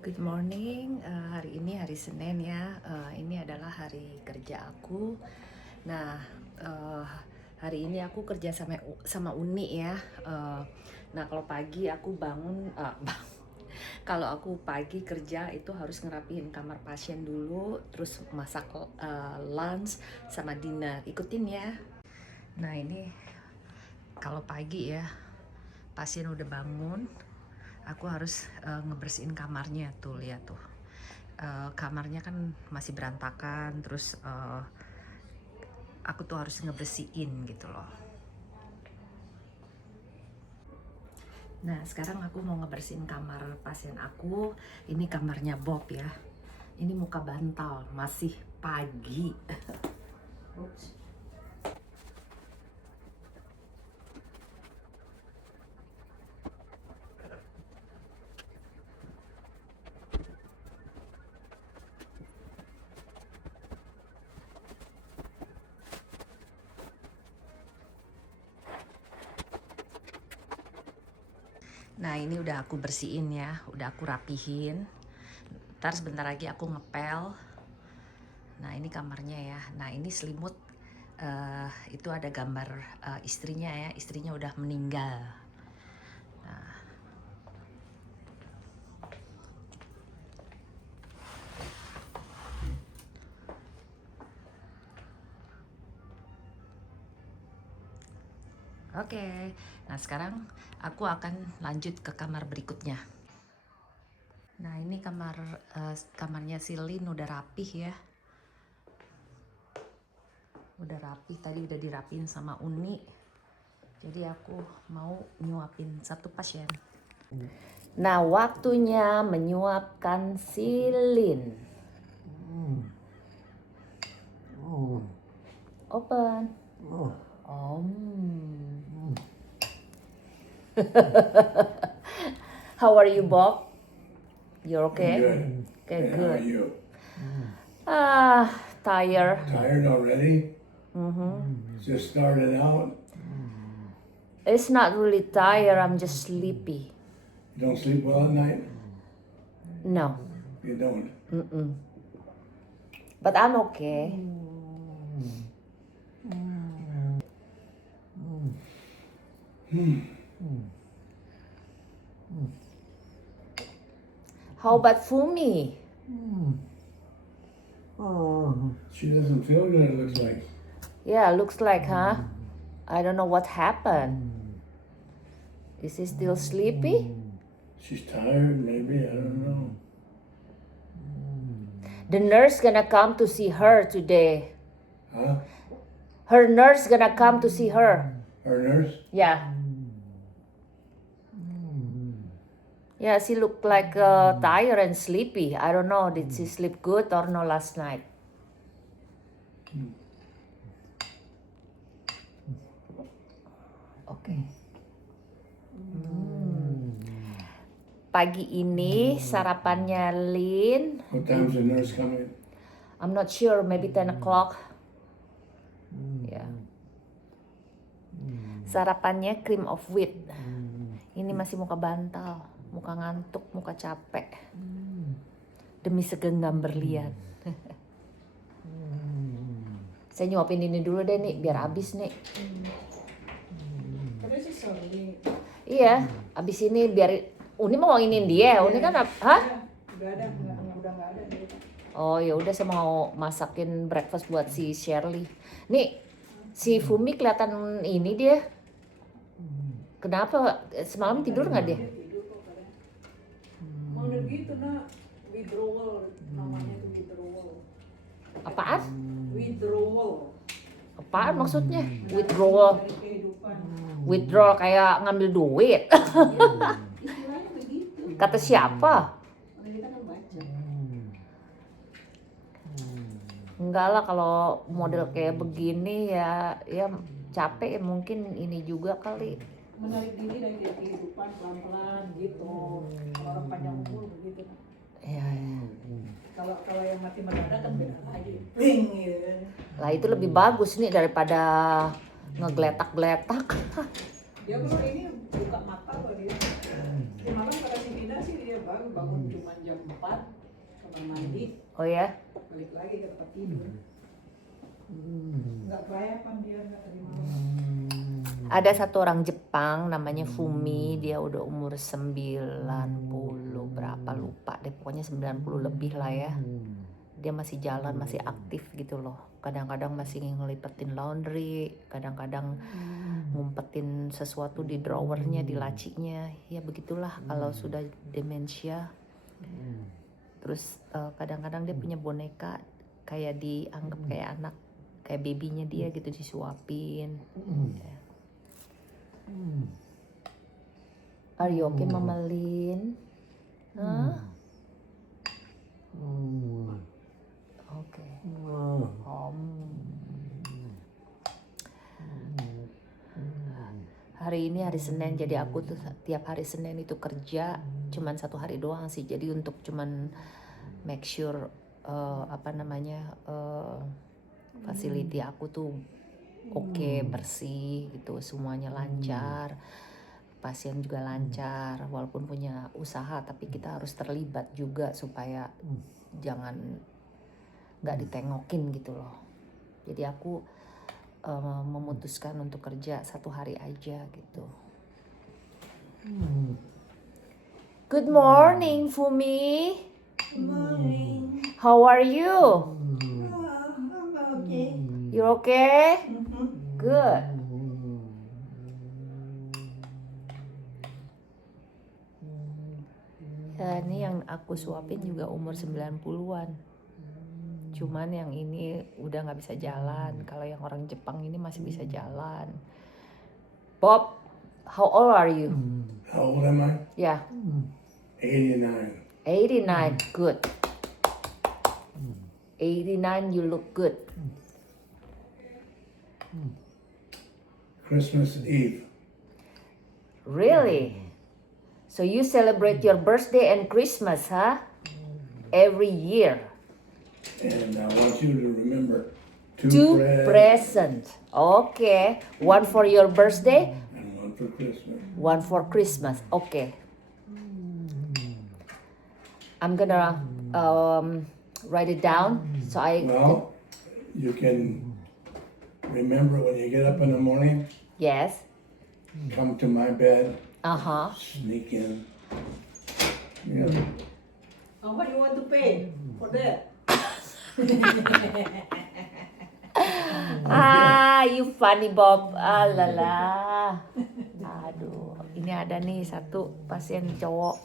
Good morning, hari ini hari Senin ya, ini adalah hari kerja aku. Nah, hari ini aku kerja sama Uni ya. Nah, kalau pagi aku bangun, kalau aku pagi kerja itu harus ngerapihin kamar pasien dulu, terus masak lunch sama dinner. Ikutin ya. Nah, ini kalau pagi ya, pasien udah bangun, aku harus ngebersihin kamarnya tuh, lihat tuh. Kamarnya kan masih berantakan, terus aku tuh harus ngebersihin gitu loh. Nah, sekarang aku mau ngebersihin kamar pasien aku. Ini kamarnya Bob ya. Ini muka bantal, masih pagi. Oops. Nah, ini udah aku bersihin ya, udah aku rapihin. Ntar sebentar lagi aku ngepel. Nah, ini kamarnya ya. Nah, ini selimut, itu ada gambar istrinya ya, istrinya udah meninggal. Nah, oke. Nah, sekarang aku akan lanjut ke kamar berikutnya. Nah, ini kamarnya si Lin udah rapih ya. Udah rapih, tadi udah dirapiin sama Uni. Jadi aku mau nyuapin satu pasien. Nah, waktunya menyuapkan si Lin. Open. How are you, Bob? You're okay? Good. Okay, Hey, how good. are you? Tired. Tired already? Just started out? It's not really tired, I'm just sleepy. You don't sleep well at night? No. You don't? But I'm okay. How about Fumi? She doesn't feel good, it looks like. Yeah, looks like, huh? I don't know what happened. Is he still sleepy? She's tired, maybe, I don't know. The nurse gonna come to see her today. Huh? Her nurse gonna come to see her. Her nurse? Yeah. Yeah, she looked like tired and sleepy. I don't know, did she sleep good or no last night? Okay. Pagi ini sarapannya Lin. What time's the nurse coming? I'm not sure, maybe 10 o'clock. Yeah. Sarapannya cream of wheat. Ini masih muka bantal, muka ngantuk, muka capek. Demi segenggam berlian. Saya nyuapin ini dulu deh nih, biar habis nih. Iya, habis ini biar Uni mau nginin dia. Uni kan, hah? Udah nggak ada. Oh ya udah, saya mau masakin breakfast buat si Shirley. Nih, si Fumi kelihatan ini dia. Kenapa? Semalam tidur nggak dia? Tidur kok kadang. Mau udah gitu nak, withdrawal namanya itu withdrawal. Apaan? Withdrawal. Apaan maksudnya? Withdrawal. Dari kehidupan. Withdrawal kayak ngambil duit. Istilahnya begitu. Kata siapa? Kita kan baca. Enggak lah, kalau model kayak begini ya capek ya, mungkin ini juga kali. Menarik diri dari kehidupan pelan-pelan gitu. Kalau orang panjang umur begitu. Ya. Kalau yang mati mendadak kan beda lagi. Pling gitu. Lah itu lebih bagus nih daripada ngegletak-gletak. Dia kalau ini buka mata loh dia. Malam kalau si Dinda sih dia bangun cuma jam jam 4 kamar mandi, Oh ya? balik lagi ke tempat tidur. Nggak kelayapan dia, nggak tadi malam. Ada satu orang Jepang namanya Fumi, dia udah umur 90 berapa lupa deh, pokoknya 90 lebih lah ya. Dia masih jalan, masih aktif gitu loh. Kadang-kadang masih ngelipetin laundry, kadang-kadang ngumpetin sesuatu di drawernya, di lacinya. Ya begitulah kalau sudah demensia. Terus kadang-kadang dia punya boneka kayak dianggap kayak anak, kayak babynya dia gitu, disuapin. Ya. Are you okay, Mama Lin? Hah? Oke. Hari ini hari Senin, jadi aku tuh tiap hari Senin itu kerja, cuman satu hari doang sih. Jadi untuk cuman make sure facility aku tuh oke, bersih gitu, semuanya lancar. Pasien juga lancar, walaupun punya usaha tapi kita harus terlibat juga supaya jangan nggak ditengokin gitu loh. Jadi aku memutuskan untuk kerja satu hari aja gitu. Good morning, Fumi. Good morning. How are you? I'm okay. You okay? Good. Ya, ini yang aku suapin juga umur 90-an. Cuman yang ini udah nggak bisa jalan. Kalau yang orang Jepang ini masih bisa jalan. Bob, how old are you? How old am I? Yeah, 89. 89. Good. 89, you look good. Christmas Eve. Really? So you celebrate your birthday and Christmas, huh? Every year. And I want you to remember Two presents presents. Okay. One for your birthday, and one for Christmas. one for Christmas. Okay. I'm gonna write it down so I. Well, you can remember when you get up in the morning, Yes. come to my bed, Uh-huh. sneak in. You know, How much you want to pay for that? Ah, you funny Bob. Ah, lala. Aduh, ini ada nih satu pasien cowok,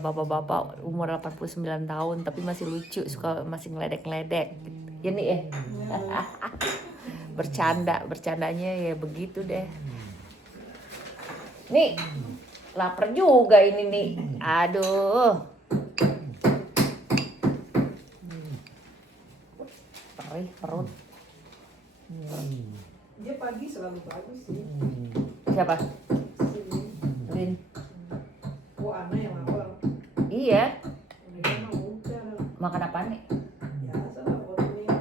bapak-bapak umur 89 tahun tapi masih lucu, masih ngeledek-ngeledek. Ya nih bercandanya ya begitu deh. Nih, lapar juga ini nih. Aduh. Perih perut. Dia pagi selalu bagus sih. Siapa? Sini. Lin. Oh, Ana yang lapar. Iya. Dia mah udah Makan apa nih? biasa lah oatmeal.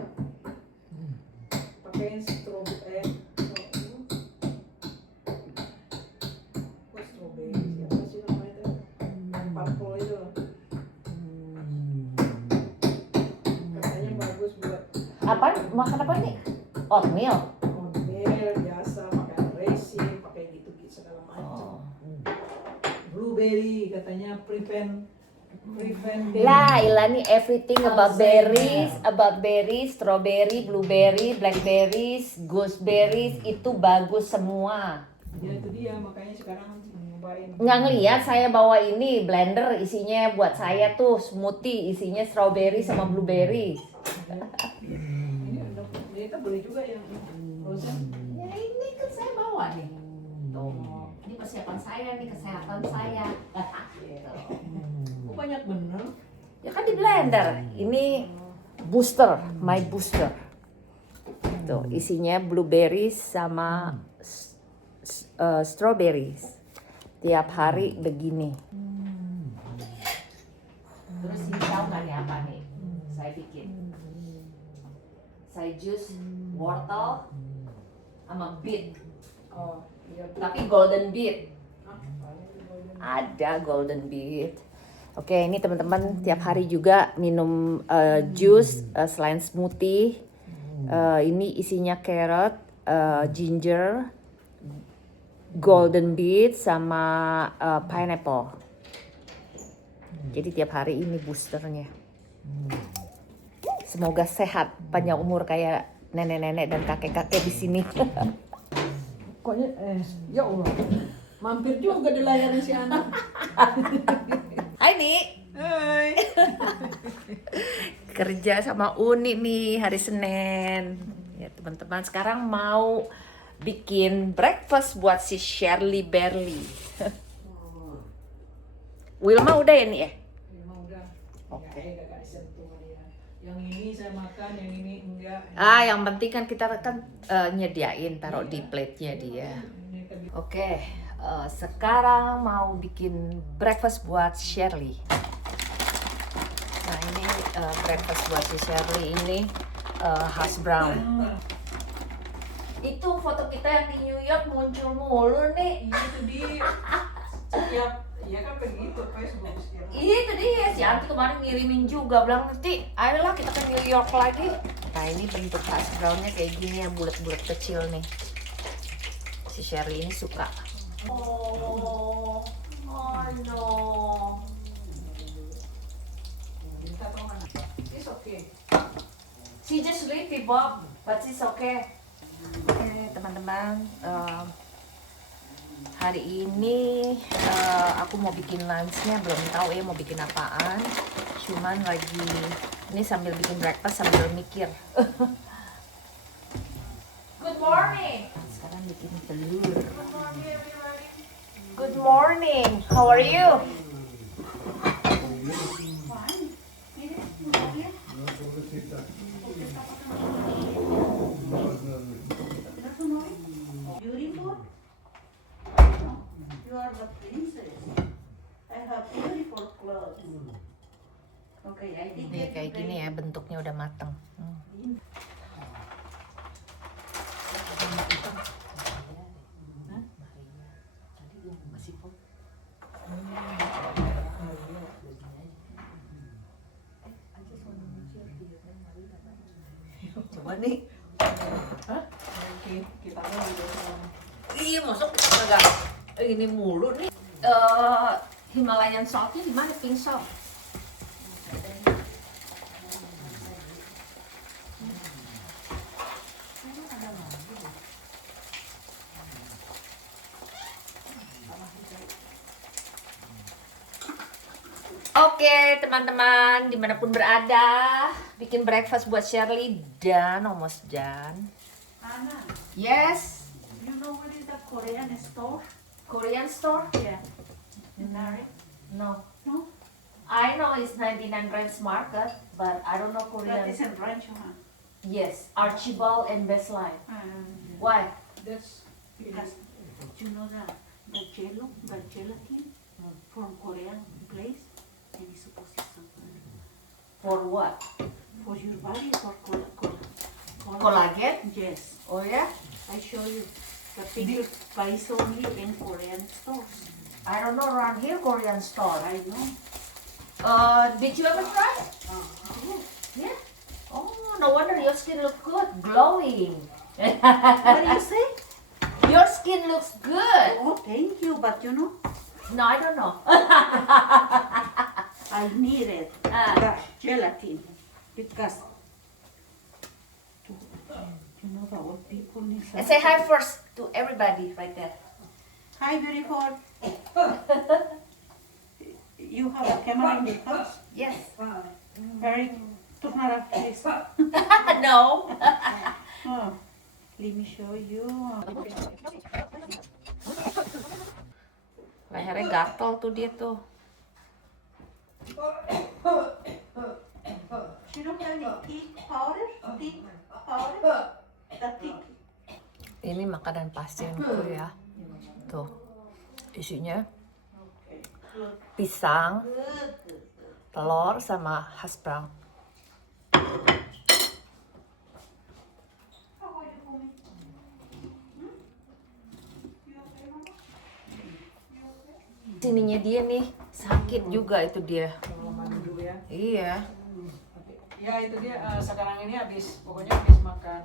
Pakai strawberry. Oh, strawberry. Siapa sih namanya itu? Yang purple itu. Katanya bagus buat Apa? Makan apa nih? Oatmeal. oatmeal biasa, pakai raisin, pakai gitu-gitu segala macam. Blueberry katanya prevent Lah, Ilani everything about berries, strawberry, blueberry, blackberries, gooseberries itu bagus semua. Ya itu dia, makanya sekarang nyobain. Nggak ngeliat saya bawa ini blender isinya buat saya tuh smoothie isinya strawberry sama blueberry. Ini udah, kita beli juga yang frozen. Ya ini kan saya bawa nih. Tuh, ini persiapan saya nih, kesehatan saya. Kok banyak bener? Ya kan di blender. Ini booster, my booster. Tuh, isinya blueberries sama strawberries. Tiap hari begini. Terus ini tahu nggak nih apa nih? Saya bikin. Saya jus wortel sama beet. Oh, iya. Tapi golden beet. Ah, paling golden. Ada golden beet. Oke, ini teman-teman tiap hari juga minum jus selain smoothie. Ini isinya carrot, ginger, golden beet, sama pineapple. Jadi tiap hari ini boosternya. Semoga sehat, panjang umur kayak nenek-nenek dan kakek-kakek di sini. Pokoknya ya Allah. Mampir juga dilayani si anak. Hai Ni. Hai. Kerja sama Uni nih hari Senin. Ya teman-teman, sekarang mau bikin breakfast buat si Shirley Berly. Wilma udah ya nih ya? Memang udah. Oke. Ya, gak disentuh dia. Yang ini saya makan, yang ini enggak. Yang penting kan kita kan nyediain taruh di plate-nya dia. Ini tadi. Oke, sekarang mau bikin breakfast buat Shirley. Nah ini breakfast buat si Shirley ini hash brown. Itu foto kita yang di New York muncul mulu nih. Itu dia. Setiap ya kan begitu Facebook sekarang. Itu dia, si Anti kemarin ngirimin juga, bilang nanti ayolah kita ke New York lagi. Nah ini bentuk hash brownnya kayak gini ya, bulat-bulat kecil nih. Si Shirley ini suka. Oh no. Kita tahu mana? It's okay. She just sleepy Bob, but it's okay. Oke teman-teman, hari ini aku mau bikin lunchnya, belum tahu ya mau bikin apaan. Cuman lagi ini sambil bikin breakfast sambil mikir. Good morning. Sekarang bikin telur. Good morning. How are you? Beautiful? You are the princess. I have beautiful clothes. Okay, I did Nih kayak gini ya, bentuknya udah mateng. Coba nih. Oke, kita kan udah sama. Iya, masuk agak ini mulu nih. Himalayan saltnya di mana? Pink salt. Oke teman-teman, dimanapun berada, bikin breakfast buat Shirley dan almost done. Anna, Yes, you know what is the Korean store? Korean store? Yeah. In Paris? No. No? I know it's 99 Ranch Market, but I don't know That Korean. is in Rancho, huh? Yes, Archibald and Bestline. Why? That's Because you know the jello, the gelatin from Korean place, and it's supposed to be something For what? for your body, for Collagen? Yes. Oh yeah? I show you. The picture buys only in Korean stores. I don't know around here Korean store. I know. Did you ever try? Yeah. Yeah. Oh, no wonder your skin look good, glowing. What do you say? Your skin looks good. Oh, thank you, but you know, No, I don't know. I needed Ah. the gelatin because you know the old people need And say hi first to everybody right there. Hi, beautiful. You have a camera in the house? Yes. Very turn around, please. No. Oh, let me show you. Lehernya gatel tuh dia tuh. She don't have any tea powder? Tea powder? The tea. Ini makanan pasienku ya. Tuh. Isinya pisang, telur sama hash brown. Sininya dia nih, Sakit juga itu dia. Pengalaman dulu ya. Iya. Ya itu dia sekarang ini pokoknya habis makan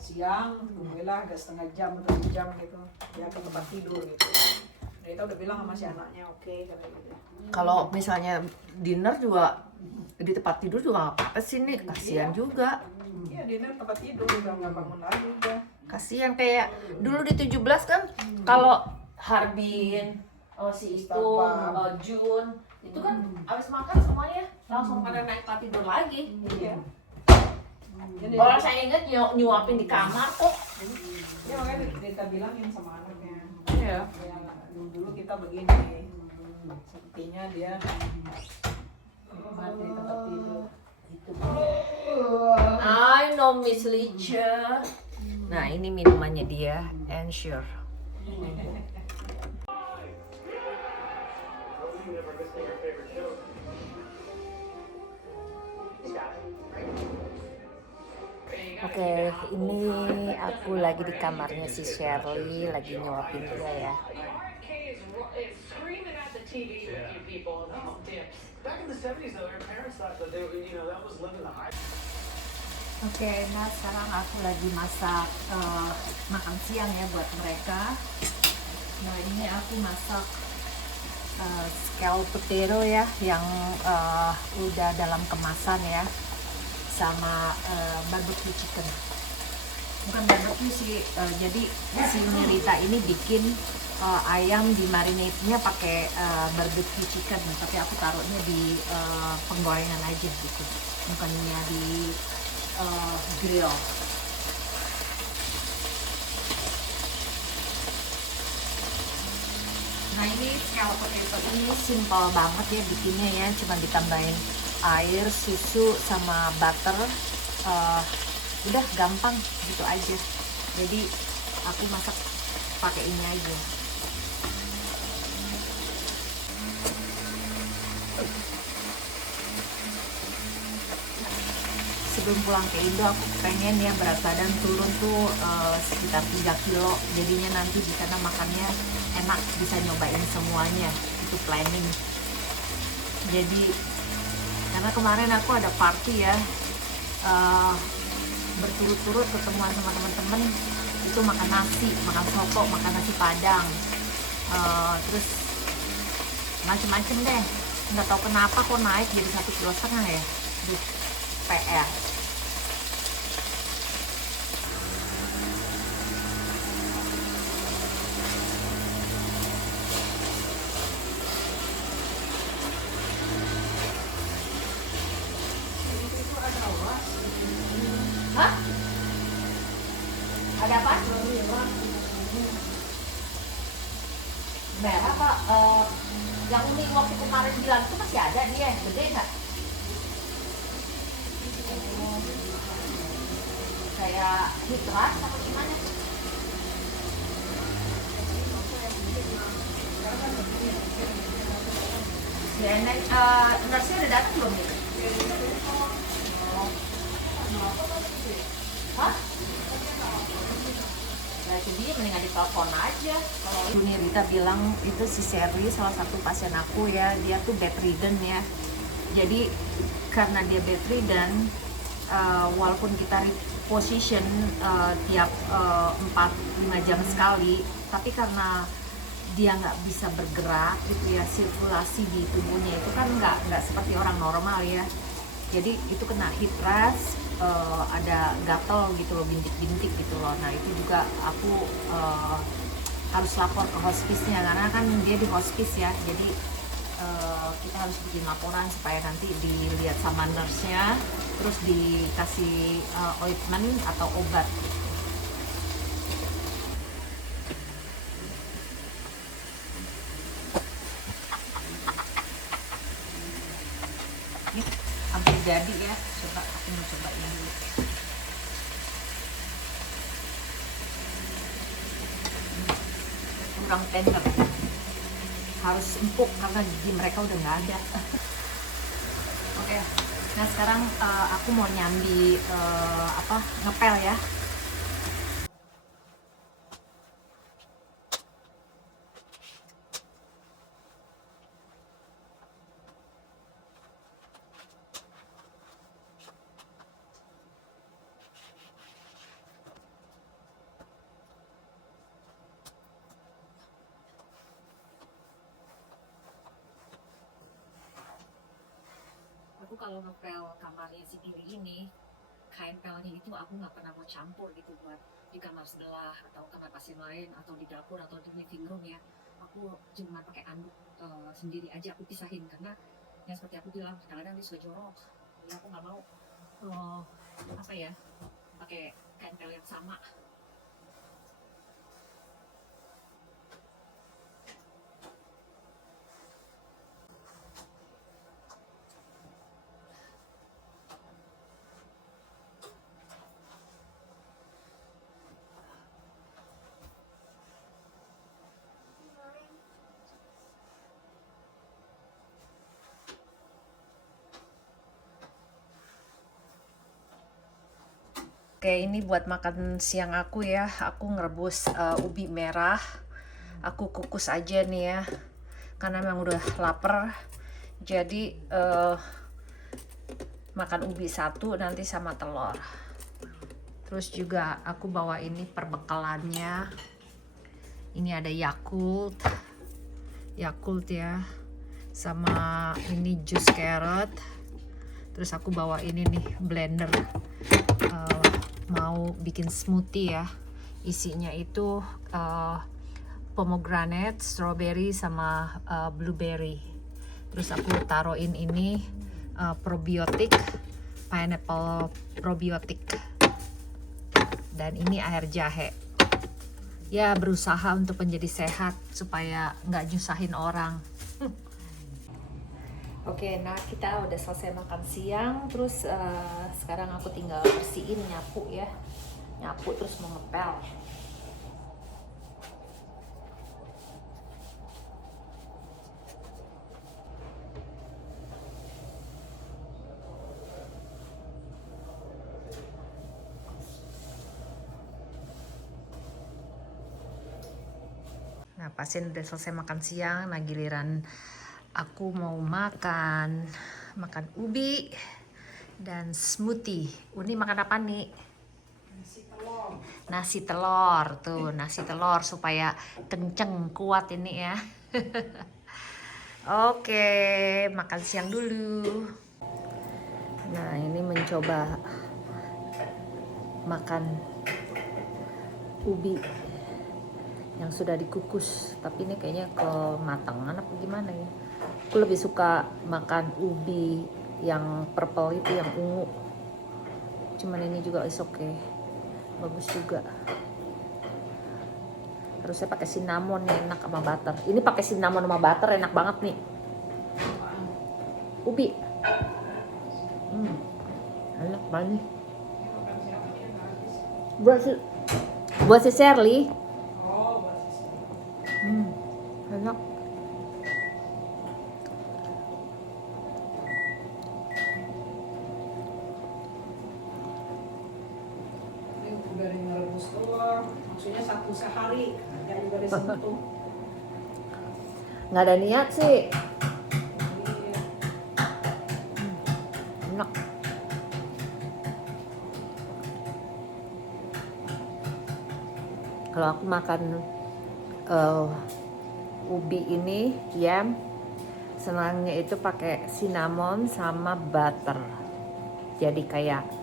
siang, tunggulah agak setengah jam atau 1 jam gitu. Ya ke tempat tidur gitu. Kita udah bilang sama si anaknya oke kayak gitu. Kalau misalnya dinner juga di tempat tidur juga nggak apa-apa sih nih, kasihan juga. Iya dinner tempat tidur udah nggak bangun lagi udah. Kasihan kayak dulu di 17 kan kalau Harbin, si itu, Jun, itu kan habis makan semuanya langsung pada naik tempat tidur lagi. Iya. Kalau saya ingat nyuapin di kamar kok. Ya makanya kita bilangin sama anaknya. Iya. Ya dulu kita begini. Sepertinya dia mati di tempat tidur. Itu. I know Miss Licha. Nah ini minumannya dia, Ensure. Oke, ini aku lagi di kamarnya si Shirley, lagi nyuapin dia ya. Oke, nah sekarang aku lagi masak makan siang ya buat mereka. Nah ini aku masak scallop potato ya, yang udah dalam kemasan ya, sama barbecue chicken. Bukan barbecue sih, jadi si Nirita ini bikin ayam di marinate-nya pakai barbecue chicken, tapi aku taruhnya di penggorengan aja gitu, bukannya di grill. Nah ini scallop potato ini simple banget ya bikinnya ya, cuma ditambahin air, susu, sama butter, udah gampang gitu aja. Jadi aku masak pakai ini aja. Sebelum pulang ke Indo aku pengen ya berat badan turun tuh sekitar 3 kilo, jadinya nanti di sana makannya enak, bisa nyobain semuanya, itu planning. Jadi karena kemarin aku ada party ya, berturut-turut ketemuan sama teman-teman, itu makan nasi, makan soto, makan nasi padang, terus macem-macem deh, nggak tahu kenapa kok naik jadi 1,5 kilo ya. Duh, PR. Hah? Ada apa? Merah pak, yang Umi waktu kemarin bilang itu masih ada dia, gede nggak? Kayak hitras atau gimana? Ya, nurse-nya udah datang belum nih? Hah? Nah itu dia, mendingan ditelepon aja. Kalau Nirita bilang itu si Sherry salah satu pasien aku ya, dia tuh bedridden ya. Jadi karena dia bedridden, walaupun kita reposition tiap 4-5 jam sekali, tapi karena dia nggak bisa bergerak gitu ya, sirkulasi di tubuhnya itu kan nggak seperti orang normal ya. Jadi itu kena heat rash, ada gatal gitu loh, bintik-bintik gitu loh. Nah itu juga aku harus lapor ke hospice-nya karena kan dia di hospice ya. Jadi kita harus bikin laporan supaya nanti dilihat sama nurse-nya, terus dikasih ointment atau obat. Ini hampir jadi ya, coba aku mau cobain dulu. Kurang tender, harus empuk karena gigi mereka udah nggak ada. Oke, nah sekarang aku mau nyambi ngepel ya. kalau ngepel kamarnya si Billy ini, kain pelnya itu aku nggak pernah mau campur gitu buat di kamar sebelah atau kamar pasien lain atau di dapur atau di living room ya. Aku cuma pakai anduk sendiri aja, aku pisahin karena yang seperti aku bilang kadang-kadang dia suka jorok. Ya aku nggak mau apa ya pakai kain pel yang sama. Oke, ini buat makan siang aku ya. Aku ngerebus ubi merah. Aku kukus aja nih ya. Karena memang udah lapar. Jadi makan ubi satu nanti sama telur. Terus juga aku bawa ini perbekalannya. Ini ada Yakult. Yakult ya. Sama ini jus carrot. Terus aku bawa ini nih blender. Mau bikin smoothie ya, isinya itu pomegranate, strawberry sama blueberry. Terus aku taruhin ini probiotik, pineapple probiotik, dan ini air jahe. Ya berusaha untuk menjadi sehat supaya nggak nyusahin orang. Oke, nah kita udah selesai makan siang, terus sekarang aku tinggal bersihin, nyapu ya, nyapu terus mau ngepel. Nah, pasien udah selesai makan siang, nah giliran aku mau makan ubi dan smoothie. Uni makan apa nih? Nasi telur tuh, nasi telur supaya kenceng kuat ini ya. Oke, makan siang dulu. Nah, ini mencoba makan ubi yang sudah dikukus, tapi ini kayaknya kematangan apa gimana ya. Aku lebih suka makan ubi yang purple itu, yang ungu. Cuman ini juga is okay, bagus juga. Harusnya pakai cinnamon nih, enak sama butter. Ini pakai cinnamon sama butter enak banget nih. Ubi. Enak banget. Buat si Shirley. Enak. Dari merebus telur, maksudnya satu sehari, jangan dari sentuh. Nggak ada niat sih. Enak. Kalau aku makan ubi ini, yam, senangnya itu pakai cinnamon sama butter. Jadi kayak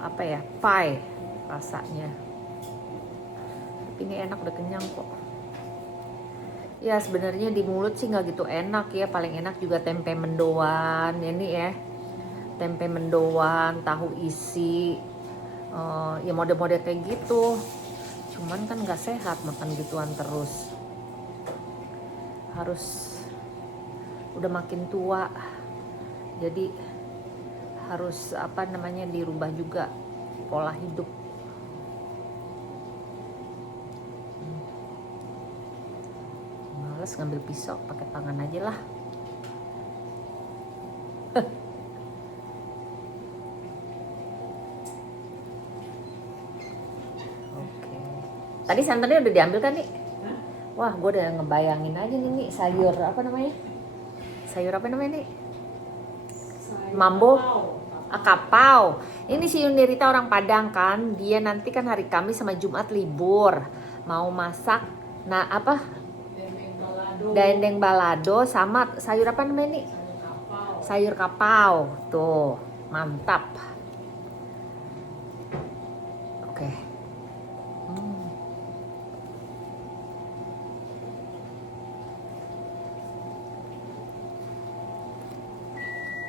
apa ya, pie rasanya. Tapi ini enak, udah kenyang kok. Ya sebenarnya di mulut sih nggak gitu enak ya, paling enak juga tempe mendoan ini ya, tempe mendoan, tahu isi, ya mode-mode kayak gitu. Cuman kan nggak sehat makan gituan terus. Harus udah makin tua, jadi harus apa namanya dirubah juga pola hidup. Males ngambil pisau, pakai tangan aja lah. Oke. Tadi santannya udah diambil kan nih? Wah, gue udah ngebayangin aja nih sayur apa namanya? Sayur apa namanya nih? Mambo, kapau. Ini si Yunirita orang Padang kan, dia nanti kan hari Kamis sama Jumat libur, mau masak. Nah apa? Dendeng balado sama sayur apa namanya nih? sayur kapau. Tuh, mantap. Oke.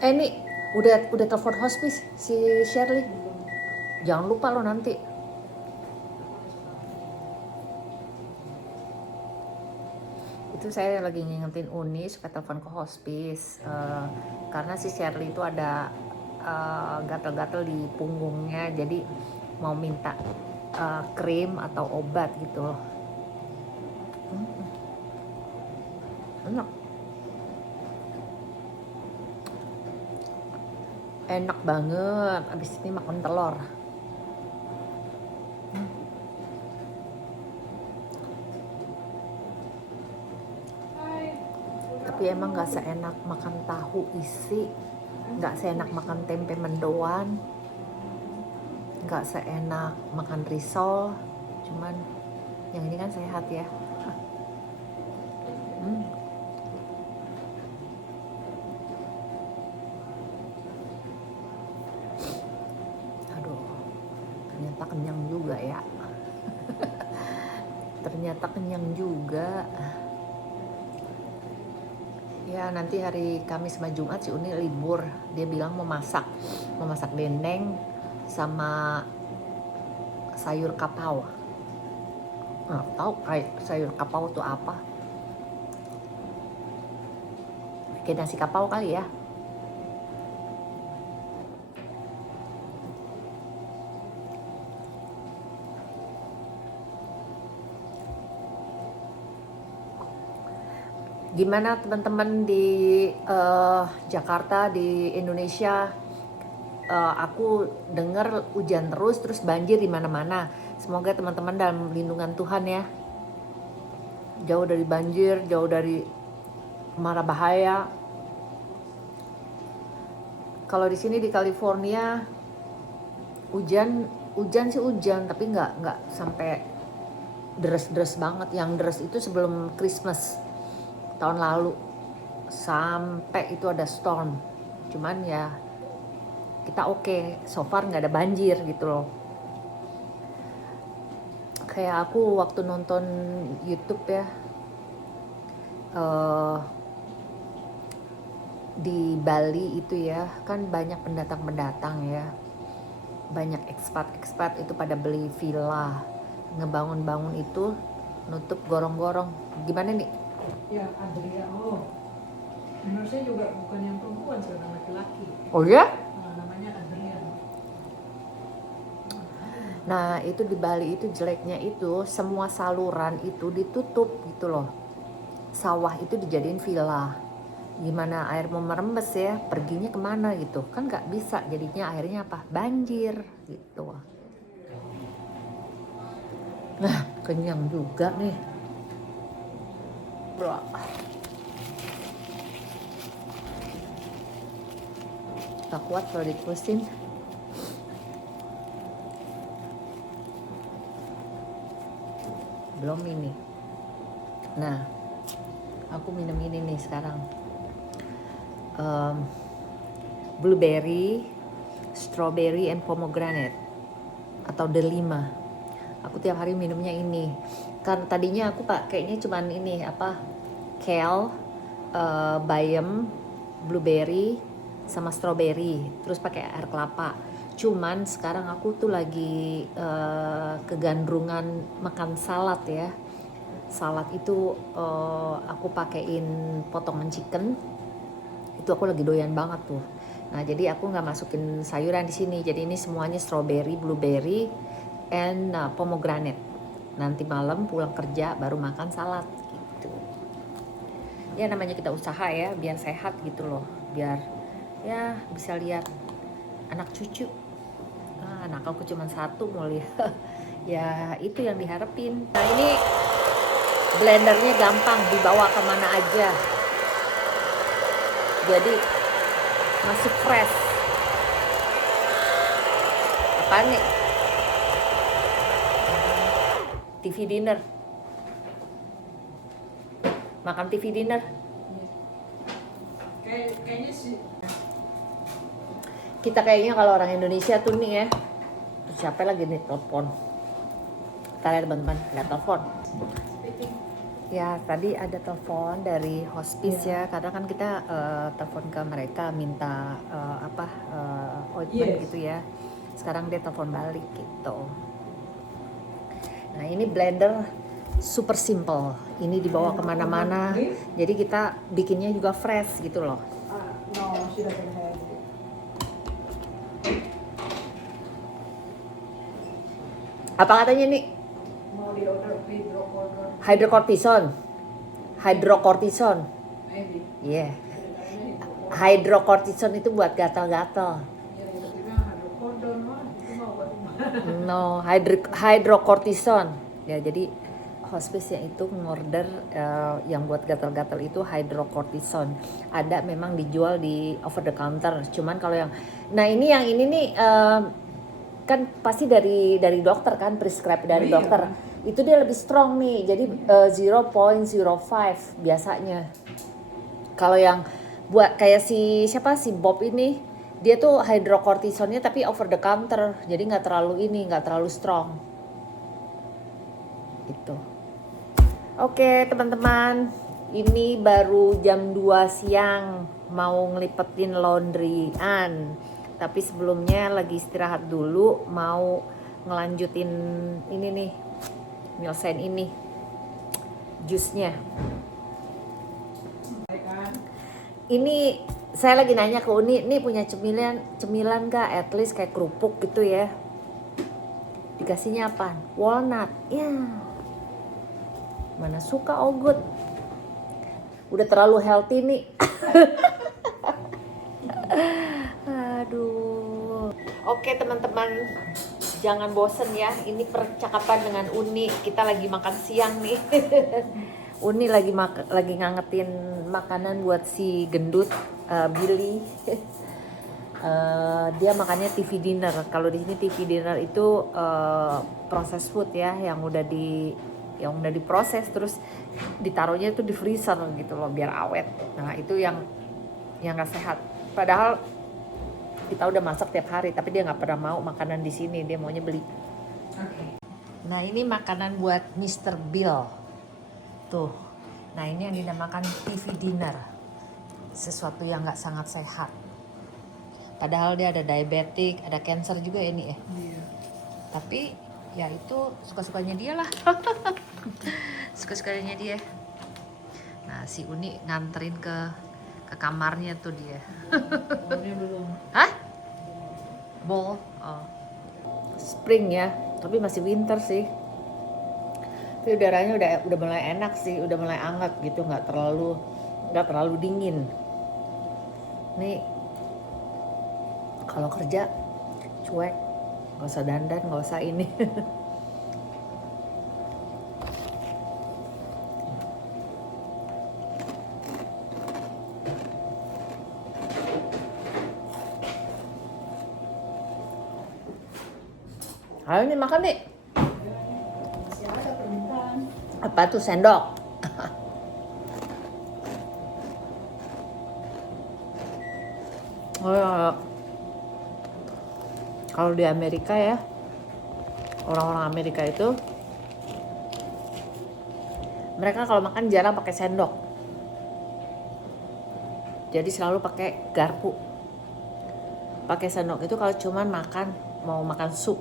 Ini udah telepon hospice si Shirley. Jangan lupa lo nanti. Itu saya lagi ngingetin Uni supaya telepon ke hospice karena si Shirley itu ada gatal-gatal di punggungnya, jadi mau minta krim atau obat gitu. Enak. Enak banget. Abis ini makan telur. Tapi emang gak seenak makan tahu isi, gak seenak makan tempe mendoan, gak seenak makan risol. Cuman yang ini kan sehat ya. Aduh, ternyata kenyang juga ya. Ternyata kenyang juga. Ya nanti hari Kamis sama Jumat si Uni libur. Dia bilang mau masak dendeng sama sayur kapau. Nggak tahu kayak sayur kapau itu apa. Kayak nasi kapau kali ya. Gimana teman-teman di Jakarta, di Indonesia? Aku dengar hujan terus banjir di mana-mana. Semoga teman-teman dalam lindungan Tuhan ya. Jauh dari banjir, jauh dari mara bahaya. Kalau di sini di California hujan sih hujan, tapi nggak sampai deres-deres banget. Yang deres itu sebelum Christmas tahun lalu sampai itu ada storm. Cuman ya kita oke, so far nggak ada banjir gitu loh. Kayak aku waktu nonton YouTube ya, di Bali itu ya kan banyak pendatang ya, banyak ekspat itu pada beli villa, ngebangun itu nutup gorong-gorong. Gimana nih? Ya, Adria. Oh, menurut saya juga bukan yang perempuan, seorang laki-laki. Oh ya? Namanya Adrian. Nah itu di Bali itu jeleknya itu semua saluran itu ditutup gitu loh. Sawah itu dijadiin villa. Gimana air mau merembes ya, perginya kemana gitu kan nggak bisa, jadinya akhirnya apa, banjir gitu. Nah kenyang juga nih. Tak kuat kalau diterusin. Belum ini. Nah aku minum ini nih sekarang, blueberry, strawberry and pomegranate atau delima. Aku tiap hari minumnya ini. Kan tadinya aku kayaknya cuman ini apa, kale, bayam, blueberry sama strawberry, terus pakai air kelapa. Cuman sekarang aku tuh lagi kegandrungan makan salad ya. Salad itu aku pakein potongan chicken. Itu aku lagi doyan banget tuh. Nah jadi aku nggak masukin sayuran di sini. Jadi ini semuanya strawberry, blueberry, and pomegranate. Nanti malam pulang kerja baru makan salad gitu. Ya namanya kita usaha ya, biar sehat gitu loh, biar ya bisa lihat anak cucu. Anak aku cuma satu mau lihat. Ya itu yang diharapin. Nah ini blendernya gampang, dibawa kemana aja. Jadi masih fresh. Apaan nih? TV dinner. Makan TV dinner. Oke, Kayaknya sih. Kita kayaknya kalau orang Indonesia tuh nih ya, siapa lagi nih telepon? Ntar ya teman-teman, ada telepon. Ya tadi ada telepon dari hospice ya, karena kan kita telepon ke mereka minta ointment Yes. gitu ya. Sekarang dia telepon balik gitu. Nah ini blender super simple, ini dibawa kemana-mana, jadi kita bikinnya juga fresh gitu loh. No, she doesn't have it. Apa katanya nih? Mau di order Hydrocortisone. maybe. Iya. Hydrocortisone itu buat gatal-gatal. Ya itu bilang hydrocodone mah itu mau buat No, hydrocortisone. Ya, jadi hospice yang itu ngorder yang buat gatal-gatal itu hydrocortisone. Ada memang dijual di over the counter. Cuman kalau yang yang ini nih kan pasti dari dokter kan, prescribe dari Iya. dokter. Itu dia lebih strong nih. Jadi 0.05 biasanya. Kalau yang buat kayak si Bob ini, dia tuh hydrocortisone-nya tapi over the counter, jadi nggak terlalu strong gitu. Oke teman-teman, ini baru jam 2 siang mau ngelipetin laundryan, tapi sebelumnya lagi istirahat dulu, mau ngelanjutin ini nih, nyelesain ini jusnya. Ini saya lagi nanya ke Uni, nih punya cemilan gak? At least kayak kerupuk gitu ya. Dikasihnya apa? Walnut. Ya. Mana suka Ogut. Udah terlalu healthy nih. Aduh. Oke teman-teman, jangan bosen ya. Ini percakapan dengan Uni. Kita lagi makan siang nih. Uni lagi ngangetin makanan buat si gendut Billy. Dia makannya TV dinner. Kalau di sini TV dinner itu processed food ya, yang udah diproses terus ditaruhnya itu di freezer gitu loh biar awet. Nah itu yang nggak sehat. Padahal kita udah masak tiap hari, tapi dia nggak pernah mau makanan di sini. Dia maunya beli. Nah ini makanan buat Mr. Bill. Tuh, nah ini yang dinamakan TV dinner, sesuatu yang nggak sangat sehat. Padahal dia ada diabetik, ada cancer juga ini ya. Iya. Tapi ya itu suka-sukanya dia lah. Suka-sukanya dia. Nah si Uni nganterin ke kamarnya tuh dia. Ini belum. Hah? Ball? Oh. Spring ya, tapi masih winter sih. Tapi udaranya udah mulai enak sih, udah mulai hangat gitu, nggak terlalu dingin. Nih kalau kerja cuek, nggak usah dandan, nggak usah ini. Ayo nih makan nih. Masih ada permintaan. Apa tuh sendok? Oh ya. Kalau di Amerika ya, orang-orang Amerika itu mereka kalau makan jarang pakai sendok. Jadi selalu pakai garpu. Pakai sendok itu kalau cuman mau makan sup.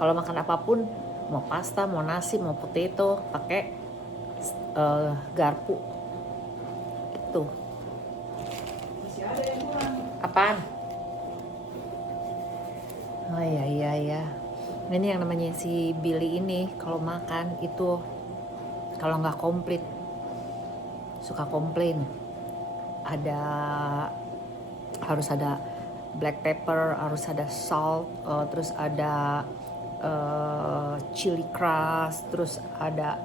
Kalau makan apapun, mau pasta, mau nasi, mau potato, pakai garpu. Itu. Masih ada yang kurang. Apaan? Oh iya. Ini yang namanya si Billy ini kalau makan itu kalau nggak komplit suka komplain. Harus ada black pepper, harus ada salt, terus ada chili crust, terus ada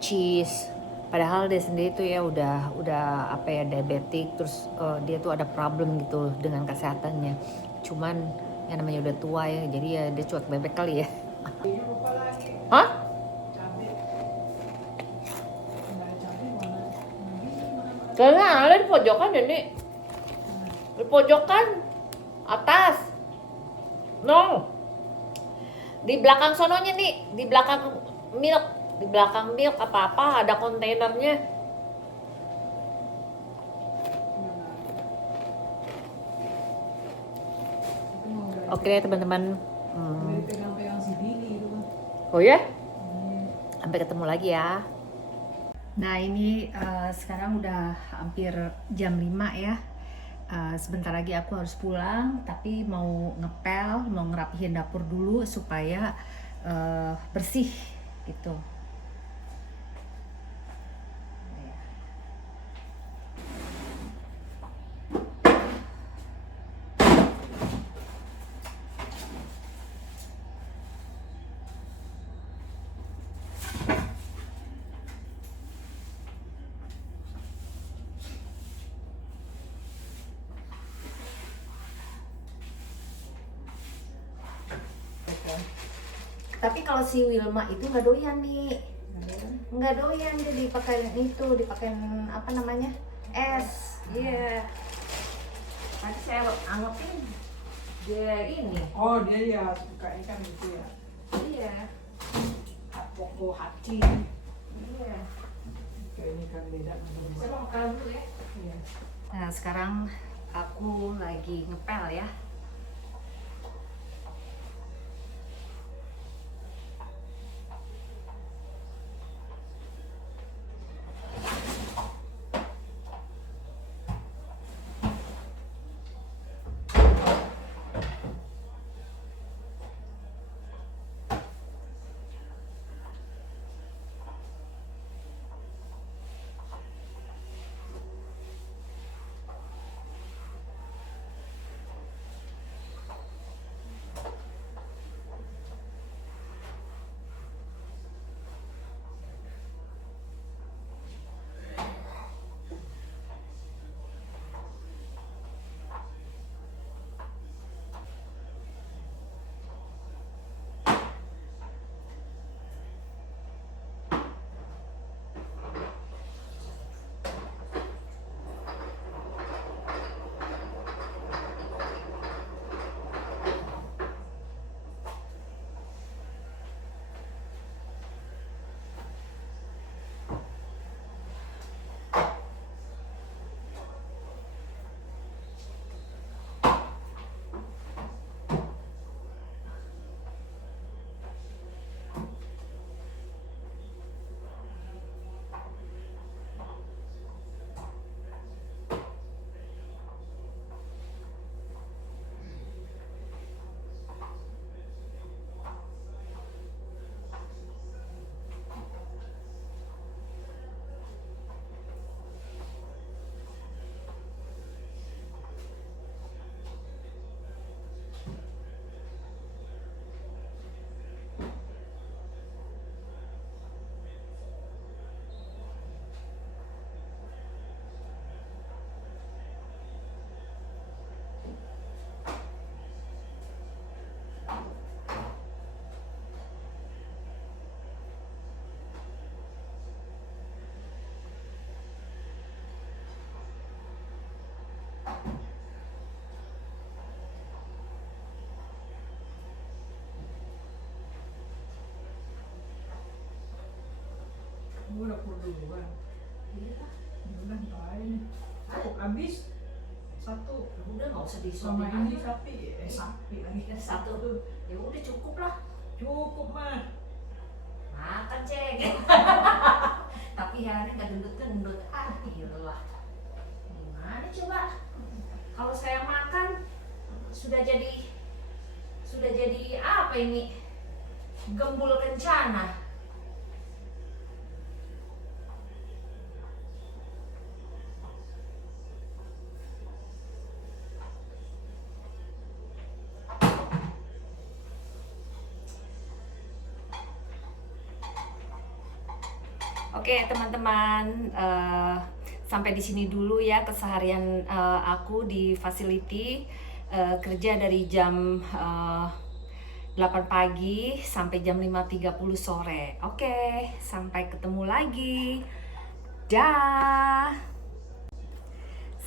cheese. Padahal dia sendiri tuh ya udah diabetik, terus dia tuh ada problem gitu dengan kesehatannya. Cuman yang namanya udah tua ya, jadi ya dia cuek bebek kali ya. Ini lupa lagi. Hah? Cabai. Nggak ada cabai mana? Ini mana Kayaknya ada di pojokan jadi di pojokan atas. No. Di belakang sononya nih, di belakang milk apa-apa ada kontainernya. Oke teman-teman. Pegang-pegang si Billy itu kan. Oh ya? Sampai ketemu lagi ya. Nah ini sekarang udah hampir jam 5 ya. Sebentar lagi aku harus pulang, tapi mau ngepel, mau ngerapihin dapur dulu supaya bersih gitu. Tapi kalau si Wilma itu nggak doyan nih, nggak doyan dia dipakai itu, dipakai apa namanya, es. Iya. Tadi saya anggapin dia ini. Oh dia ya suka ikan gitu ya. Iya. Pokok hati. Iya. Kayak ini kan beda. Saya mau ngepel dulu ya. Iya. Nah sekarang aku lagi ngepel ya. Gue udah puluh duluan. Udah ngapain? Oh, habis satu. Udah nggak usah Sama disuapin ini lagi. sapi, sapi lagi. Satu tuh. Ya udah cukup lah. Cukup mah. Makan cek. Tapi hari nggak gendut-gendut. Ah, iyalah. Gimana coba? Kalau saya makan sudah jadi apa ini? Gembul kencana. Oke teman-teman, sampai di sini dulu ya keseharian aku di facility, kerja dari jam 8 pagi sampai jam 5.30 sore. Oke, sampai ketemu lagi. Dah.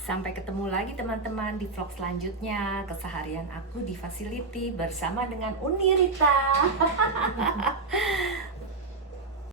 Sampai ketemu lagi teman-teman di vlog selanjutnya. Keseharian aku di facility bersama dengan Uni Rita.